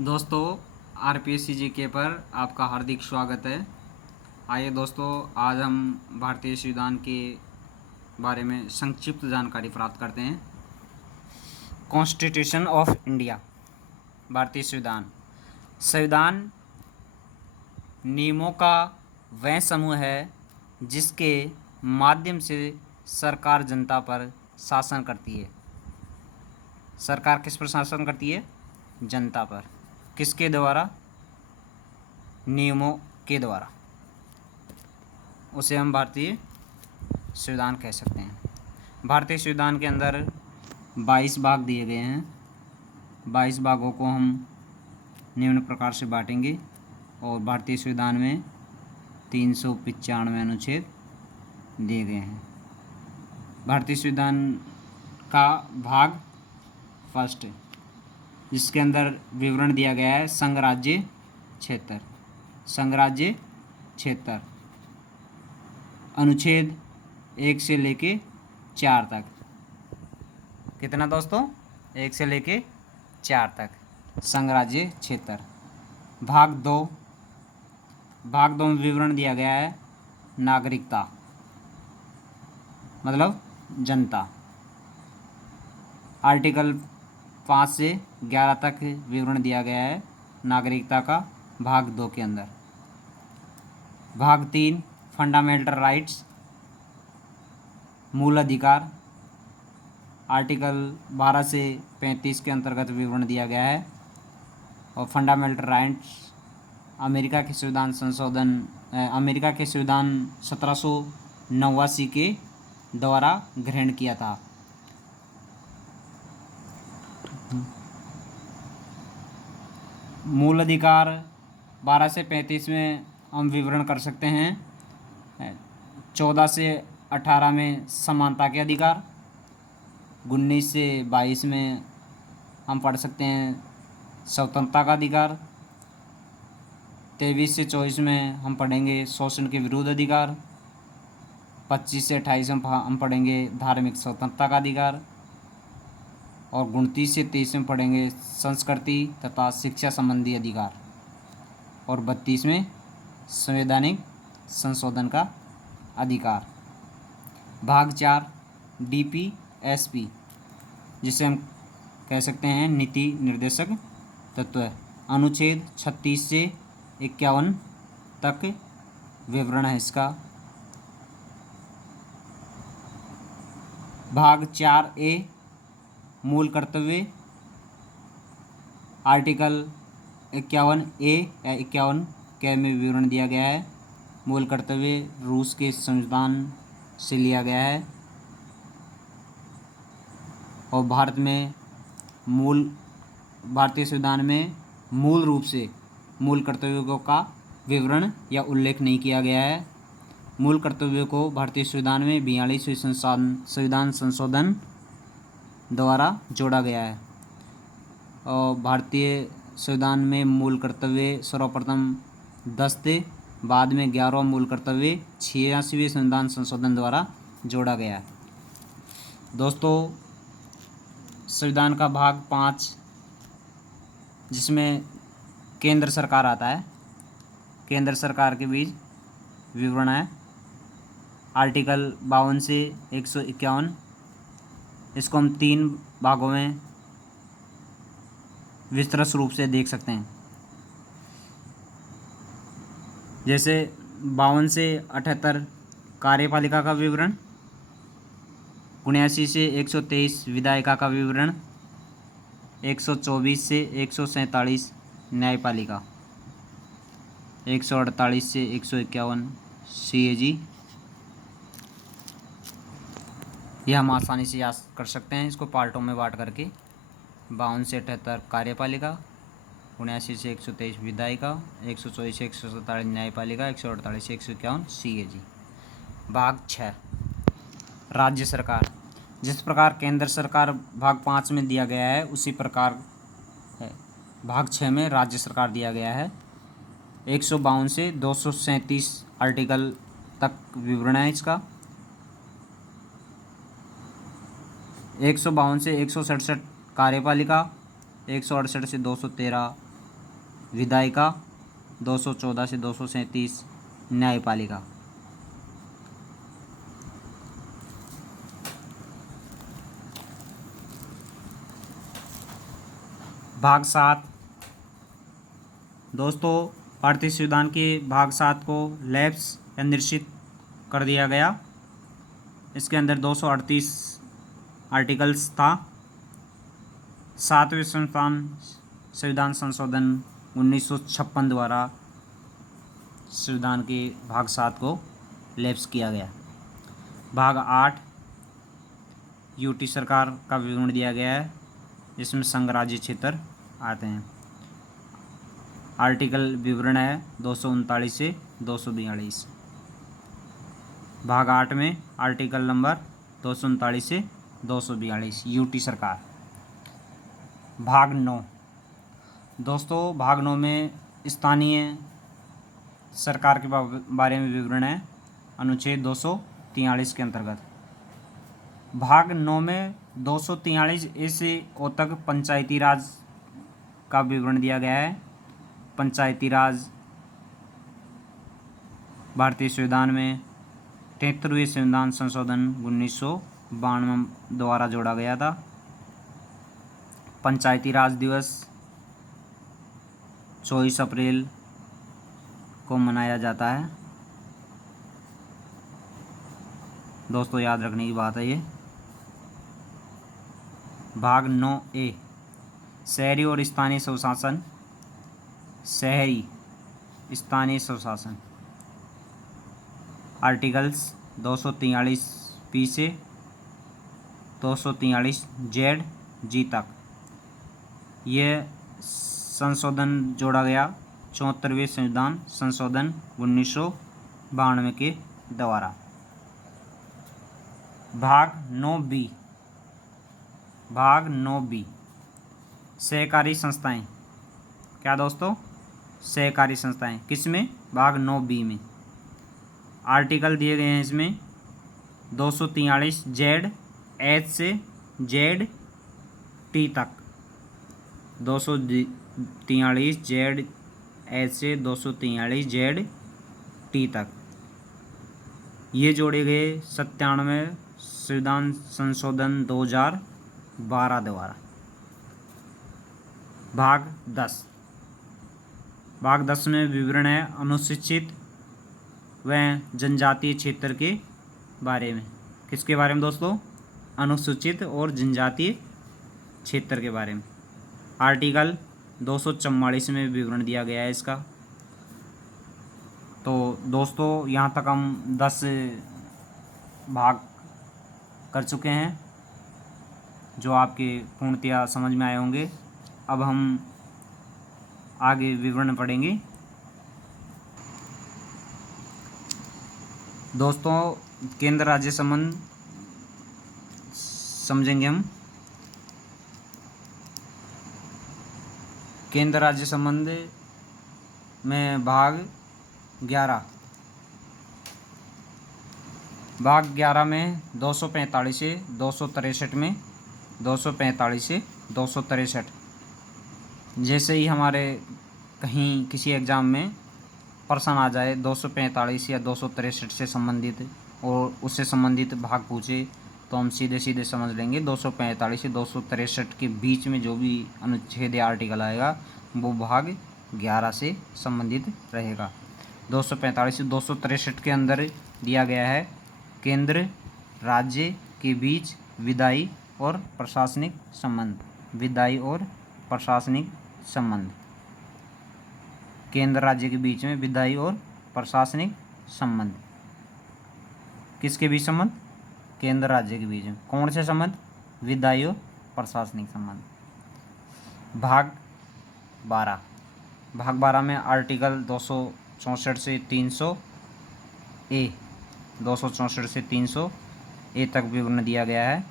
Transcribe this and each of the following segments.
दोस्तों, RPSC GK पर आपका हार्दिक स्वागत है। आइए दोस्तों, आज हम भारतीय संविधान के बारे में संक्षिप्त जानकारी प्राप्त करते हैं। कॉन्स्टिट्यूशन ऑफ इंडिया, भारतीय संविधान। संविधान नियमों का वह समूह है जिसके माध्यम से सरकार जनता पर शासन करती है। सरकार किस पर शासन करती है? जनता पर। किसके द्वारा? नियमों के द्वारा। उसे हम भारतीय संविधान कह सकते हैं। भारतीय संविधान के अंदर 22 भाग दिए गए हैं। 22 भागों को हम निम्न प्रकार से बांटेंगे और भारतीय संविधान में 395 अनुच्छेद दिए गए हैं। भारतीय संविधान का भाग फर्स्ट, जिसके अंदर विवरण दिया गया है संघ राज्य क्षेत्र। संघ राज्य क्षेत्र अनुच्छेद 1 से लेके 4 तक। कितना दोस्तों? 1 से लेके 4 तक संघ राज्य क्षेत्र। भाग 2 में विवरण दिया गया है नागरिकता, मतलब जनता। आर्टिकल 5 से 11 तक विवरण दिया गया है नागरिकता का भाग 2 के अंदर। भाग 3 फंडामेंटल राइट्स, मूल अधिकार। आर्टिकल 12 से 35 के अंतर्गत विवरण दिया गया है। और फंडामेंटल राइट्स अमेरिका के संविधान 1789 के द्वारा ग्रहण किया था। मूल अधिकार 12 से 35 में हम विवरण कर सकते हैं। 14 से 18 में समानता के अधिकार। 19 से 22 में हम पढ़ सकते हैं स्वतंत्रता का अधिकार। 23 से 24 में हम पढ़ेंगे शोषण के विरुद्ध अधिकार। 25 से 28 में हम पढ़ेंगे धार्मिक स्वतंत्रता का अधिकार। और 29 से 23 में पढ़ेंगे संस्कृति तथा शिक्षा संबंधी अधिकार। और 32 में संवैधानिक संशोधन का अधिकार। भाग 4 डीपीएसपी, जिसे हम कह सकते हैं नीति निर्देशक तत्व। अनुच्छेद 36 से 51 तक विवरण है इसका। भाग 4A मूल कर्तव्य। आर्टिकल 51A या 51 में विवरण दिया गया है। मूल कर्तव्य रूस के संविधान से लिया गया है। और भारतीय संविधान में मूल रूप से मूल कर्तव्यों का विवरण या उल्लेख नहीं किया गया है। मूल कर्तव्यों को भारतीय संविधान में 42वें संविधान संशोधन द्वारा जोड़ा गया है। और भारतीय संविधान में मूल कर्तव्य सर्वप्रथम 10 थे, बाद में 11वां मूल कर्तव्य 86वें संविधान संशोधन द्वारा जोड़ा गया है। दोस्तों, संविधान का भाग 5, जिसमें केंद्र सरकार आता है। केंद्र सरकार के बीच विवरण है। आर्टिकल 52 से 151। इसको हम 3 भागों में विस्तृत रूप से देख सकते हैं। जैसे 52 से 78 कार्यपालिका का विवरण। 79 से 123 विधायिका का विवरण। 124 से 147 न्यायपालिका। 148 से 151 सीएजी। यह हम आसानी से याद कर सकते हैं इसको पार्टों में बांट करके। 52 से 78 कार्यपालिका, 79 से 123 विधायिका, 124 से 147 न्यायपालिका, 148 से 151 सीएजी। भाग 6 राज्य सरकार। जिस प्रकार केंद्र सरकार भाग 5 में दिया गया है, उसी प्रकार भाग 6 में राज्य सरकार दिया गया है। 152 से 237 आर्टिकल तक विवरण है इसका। 152 से 167 कार्यपालिका, 168 से 213 विधायिका 214 से 237 न्यायपालिका। भाग 7 दोस्तों, भारतीय संविधान के भाग 7 को लैप्स या निश्चित कर दिया गया। इसके अंदर 238 आर्टिकल्स था। 7वें संविधान संशोधन 1956 द्वारा संविधान के भाग 7 को लैप्स किया गया। भाग 8 यूटी सरकार का विवरण दिया गया है, जिसमें संघ राज्य क्षेत्र आते हैं। आर्टिकल विवरण है 239 से 242। भाग 8 में आर्टिकल नंबर 239 से 242 यूटी सरकार। भाग 9 दोस्तों, भाग 9 में स्थानीय सरकार के बारे में विवरण है अनुच्छेद 243 के अंतर्गत। भाग 9 में 243 ए से ओ तक पंचायती राज का विवरण दिया गया है। पंचायती राज भारतीय संविधान में 73वें संविधान संशोधन 1992 द्वारा जोड़ा गया था। पंचायती राज दिवस 24 अप्रैल को मनाया जाता है। दोस्तों याद रखने की बात है ये। भाग 9A शहरी और स्थानीय स्वशासन। शहरी स्थानीय स्वशासन आर्टिकल्स 243 पी से 243 जेड जी तक। यह संशोधन जोड़ा गया 74वें संविधान संशोधन 1992 के द्वारा। भाग 9B सहकारी संस्थाएं। क्या दोस्तों? सहकारी संस्थाएं किसमें? भाग 9B में। आर्टिकल दिए गए हैं इसमें 243 जेड एच से जेड टी तक। 243 जेड एच से 243 जेड टी तक ये जोड़े गए 97वें संविधान संशोधन 2012 द्वारा। भाग 10 में विवरण है अनुसूचित व जनजातीय क्षेत्र के बारे में। किसके बारे में दोस्तों? अनुसूचित और जनजातीय क्षेत्र के बारे में। आर्टिकल 244 में विवरण दिया गया है इसका। तो दोस्तों यहाँ तक हम 10 भाग कर चुके हैं, जो आपके पूर्णतया समझ में आए होंगे। अब हम आगे विवरण पढ़ेंगे। दोस्तों केंद्र राज्य संबंध समझेंगे हम। केंद्र राज्य संबंध में भाग 11 में 245 से 263 में 245 से 263। जैसे ही हमारे कहीं किसी एग्ज़ाम में प्रश्न आ जाए 245 या 263 से संबंधित और उससे संबंधित भाग पूछे, तो हम सीधे सीधे समझ लेंगे 245 से 263 के बीच में जो भी अनुच्छेद या आर्टिकल आएगा वो भाग 11 से संबंधित रहेगा। 245 से 263 के अंदर दिया गया है केंद्र राज्य के बीच विधायी और प्रशासनिक संबंध। विधायी और प्रशासनिक संबंध। केंद्र राज्य के बीच में विधायी और प्रशासनिक संबंध। किसके बीच संबंध? केंद्र राज्य के बीच में। कौन से संबंध? विधायी और प्रशासनिक संबंध। भाग 12 में आर्टिकल 264 से 300 ए 264 से 300 ए तक विवरण दिया गया है।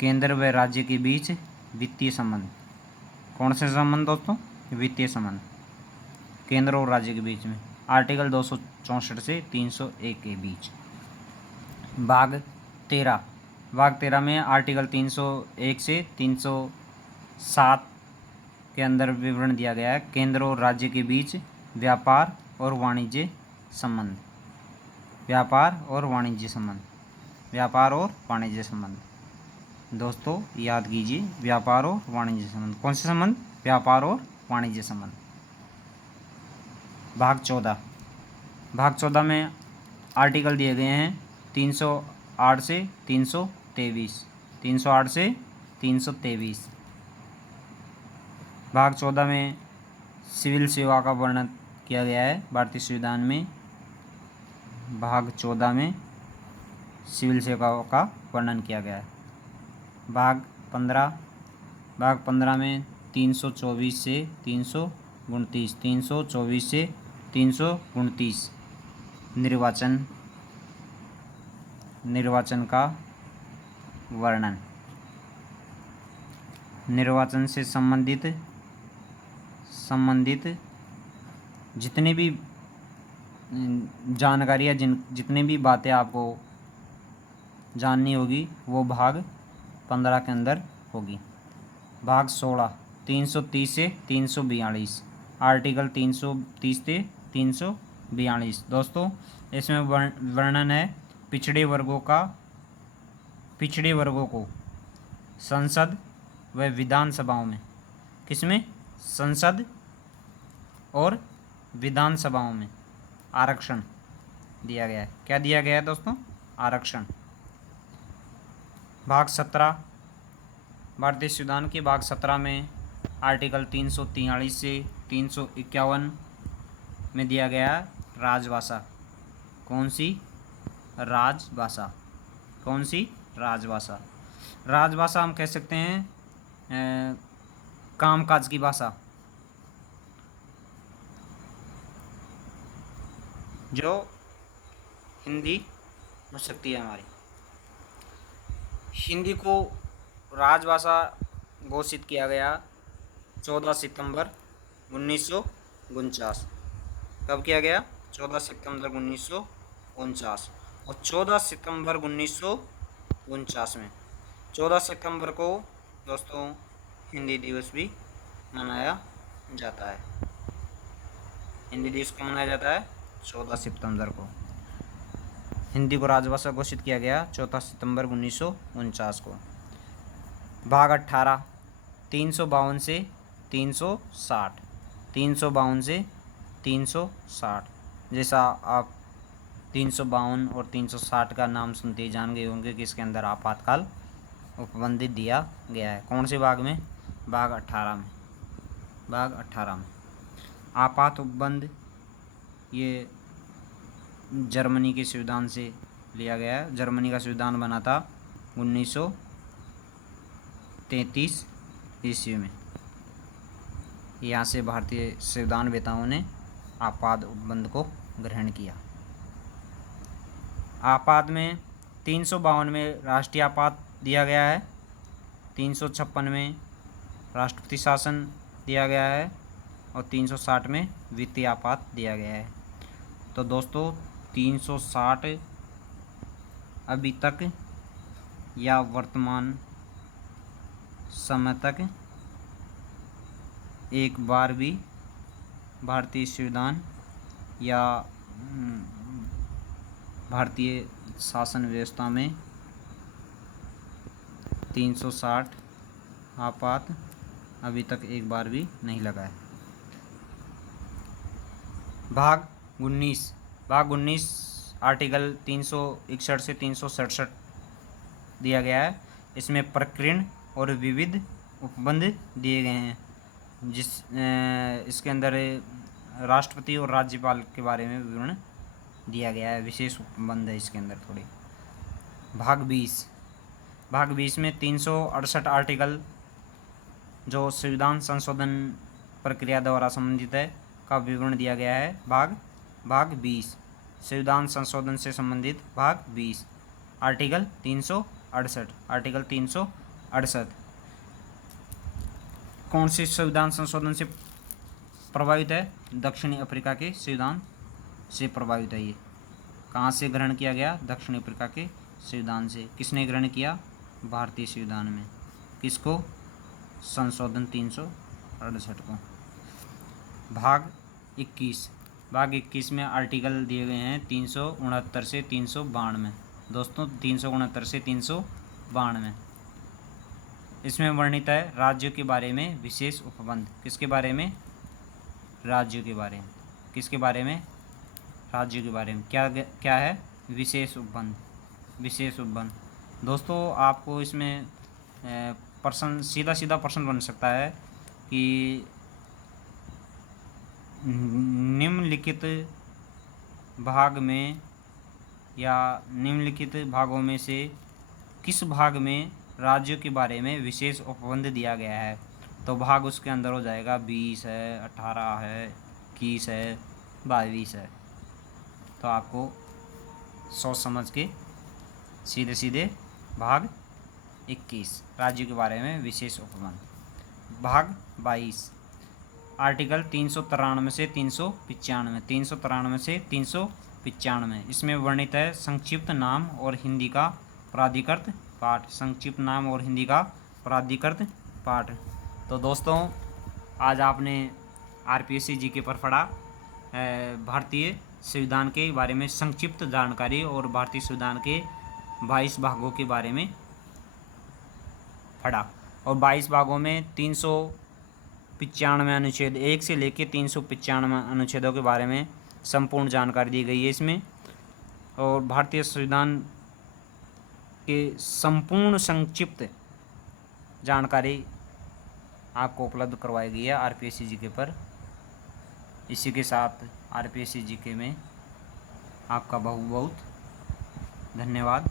केंद्र व राज्य के बीच वित्तीय संबंध। कौन से संबंध दोस्तों? वित्तीय संबंध केंद्र और राज्य के बीच में। आर्टिकल 264 से 301 के बीच। भाग 13 में आर्टिकल 301 से 307 के अंदर विवरण दिया गया है केंद्र और राज्य के बीच व्यापार और वाणिज्य संबंध। व्यापार और वाणिज्य संबंध, व्यापार और वाणिज्य संबंध। दोस्तों याद कीजिए, व्यापार और वाणिज्य संबंध। कौन से संबंध? व्यापार और वाणिज्य संबंध। भाग 14। भाग 14 में आर्टिकल दिए गए हैं 308 से 323, 308 से 323। भाग 14 में सिविल सेवा का वर्णन किया गया है भारतीय संविधान में। भाग 14 में सिविल सेवा का वर्णन किया गया है। भाग 15 में 324 से 329, 324 से 329 निर्वाचन का वर्णन। निर्वाचन से संबंधित जितने भी जानकारियाँ जितने भी बातें आपको जाननी होगी वो भाग 15 के अंदर होगी। भाग 16 330 से 342, आर्टिकल 330 से 342। दोस्तों इसमें वर्णन है पिछड़े वर्गों को संसद व विधानसभाओं में, किसमें? संसद और विधानसभाओं में आरक्षण दिया गया है। क्या दिया गया है दोस्तों? आरक्षण। भाग 17 भारतीय संविधान के भाग 17 में आर्टिकल 343 से 351 में दिया गया है राजभाषा। कौन सी? राजभाषा। कौन सी? राजभाषा। राजभाषा हम कह सकते हैं कामकाज की भाषा, जो हिंदी हो सकती है हमारी। हिंदी को राजभाषा घोषित किया गया 14 सितंबर 1949। कब किया गया? 14 सितंबर 1949। और 14 सितंबर 1949 में 14 सितंबर को दोस्तों हिंदी दिवस भी मनाया जाता है। हिंदी दिवस कब मनाया जाता है? 14 सितंबर को। हिंदी को राजभाषा घोषित किया गया 14 सितंबर 1949 को। भाग 18 352 से 360, 352 से 360। जैसा आप 352 और 360 का नाम सुनते ही जान गए होंगे कि इसके अंदर आपातकाल उपबंधित दिया गया है। कौन से भाग में? भाग 18 में। भाग 18 में आपात उपबंध ये जर्मनी के संविधान से लिया गया है। जर्मनी का संविधान बना था 1933 ईस्वी में। यहाँ से भारतीय संविधान वेताओं ने आपात उपबंध को ग्रहण किया। आपात में 352 में राष्ट्रीय आपात दिया गया है, 356 में राष्ट्रपति शासन दिया गया है और 360 में वित्तीय आपात दिया गया है। तो दोस्तों 360 अभी तक या वर्तमान समय तक एक बार भी भारतीय संविधान या भारतीय शासन व्यवस्था में 360 आपात अभी तक एक बार भी नहीं लगा है। भाग 19 आर्टिकल 361 से 367 दिया गया है। इसमें प्रकीर्ण और विविध उपबंध दिए गए हैं, इसके अंदर राष्ट्रपति और राज्यपाल के बारे में विवरण दिया गया है। विशेष उपबंध है इसके अंदर थोड़ी। भाग 20 में 368 आर्टिकल जो संविधान संशोधन प्रक्रिया द्वारा संबंधित है का विवरण दिया गया है। भाग 20 संविधान संशोधन से संबंधित भाग 20 आर्टिकल 368 कौन से संविधान संशोधन से प्रभावित है? दक्षिणी अफ्रीका के संविधान से प्रभावित है। ये कहाँ से ग्रहण किया गया? दक्षिण अफ्रीका के संविधान से। किसने ग्रहण किया? भारतीय संविधान में। किसको? संशोधन 68 को। भाग 21, भाग 21 में आर्टिकल दिए गए हैं 369 से 392। दोस्तों 369 से 392 इसमें वर्णित है राज्यों के बारे में विशेष उपबंध। किसके बारे में? राज्यों के बारे में। किसके बारे में? राज्यों के बारे में। क्या क्या है? विशेष उपबंध। विशेष उपबंध। दोस्तों आपको इसमें प्रश्न सीधा प्रश्न बन सकता है कि निम्नलिखित भाग में या निम्नलिखित भागों में से किस भाग में राज्यों के बारे में विशेष उपबंध दिया गया है? तो भाग उसके अंदर हो जाएगा 20 है, 18 है, 21 है, 22 है। तो आपको सोच समझ के सीधे सीधे भाग 21 राज्यों के बारे में विशेष उपबंध। भाग 22 आर्टिकल 393 से 395, 393 से 395 इसमें वर्णित है संक्षिप्त नाम और हिंदी का प्राधिकृत पाठ। संक्षिप्त नाम और हिंदी का प्राधिकृत पाठ। तो दोस्तों आज आपने आरपीएससी जीके पर पढ़ा भारतीय संविधान के बारे में संक्षिप्त जानकारी और भारतीय संविधान के 22 भागों के बारे में पढ़ा। और 22 भागों में 395 अनुच्छेद 1 से लेकर 395 अनुच्छेदों के बारे में संपूर्ण जानकारी दी गई है इसमें। और भारतीय संविधान के संपूर्ण संक्षिप्त जानकारी आपको उपलब्ध करवाई गई है आरपीएससी जीके पर। इसी के साथ आरपीएससी जीके में आपका बहुत बहुत धन्यवाद।